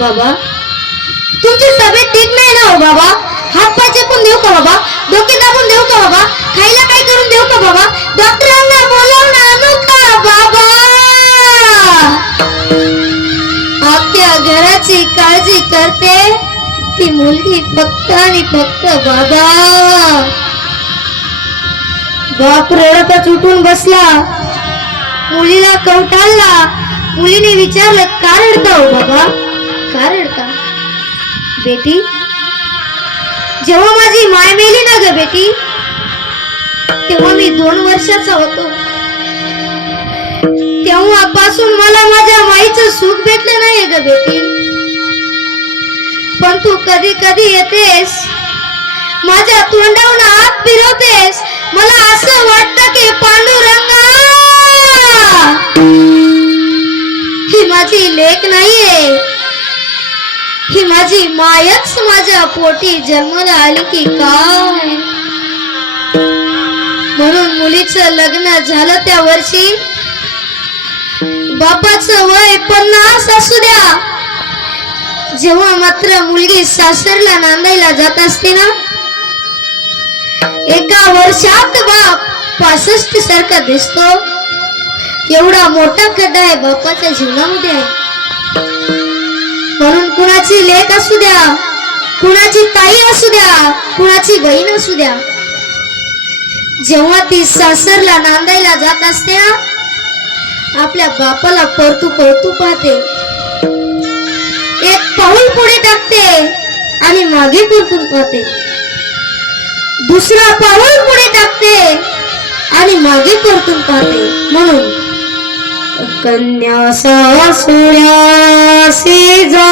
बाबा. तुमची तब्येत ठीक नाही ना हो बाबा? हात पाय चेपून देऊ का बाबा? डोके दाबून देऊ का बाबा? खायला काय करून देऊ का बाबा? डॉक्टरांना बोलावून आणू का बाबा? आपल्या घराची काळजी करते. ती मुलगी फक्त आणि फक्त बाबा. बाप रडतच उठून बसला. मुलीला कवटाळला. मुलीने विचारलं का रडता हो बाबा? का रडता? बेटी? जेव्हा माझी माय मेली ना ग बेटी तेव्हा मी दोन वर्षाचा होतो. तेव्हापासून मला माझ्या माईचं सुख भेटलं नाही ग बेटी. पण तू कधी कधी येतेस माझ्या तोंडावून हात फिरवतेस मला असं वाटतं की पांडुरंगा! ही माझी लेख नाहीये. ही माझी मायच माझ्या पोटी जन्माला आली की काय? म्हणून मुलीचं लग्न झालं त्या वर्षी. बापाचं वय पन्नास असू द्या. जेव्हा मात्र मुलगी सासरला नांदायला जात असते ना एका वर्षात बाप पासष्ट सारखा दिसतो. एवढा मोठा खड्डा आहे बापाच्या जीवनामध्ये. आहे कुणाची लेख असू द्या कुणाची ताई असू द्या कुणाची बहीण असू द्या. जेव्हा ती सासरला नांदायला जात असते ना आपल्या बापाला परतू परतू पाहते. एक पाऊल पुढे टाकते आणि मागे परतून पाहते. दुसरा पाऊल पुढे टाकते आणि मागे परतून पाहते. म्हणून कन्या सासुऱ्यासी जा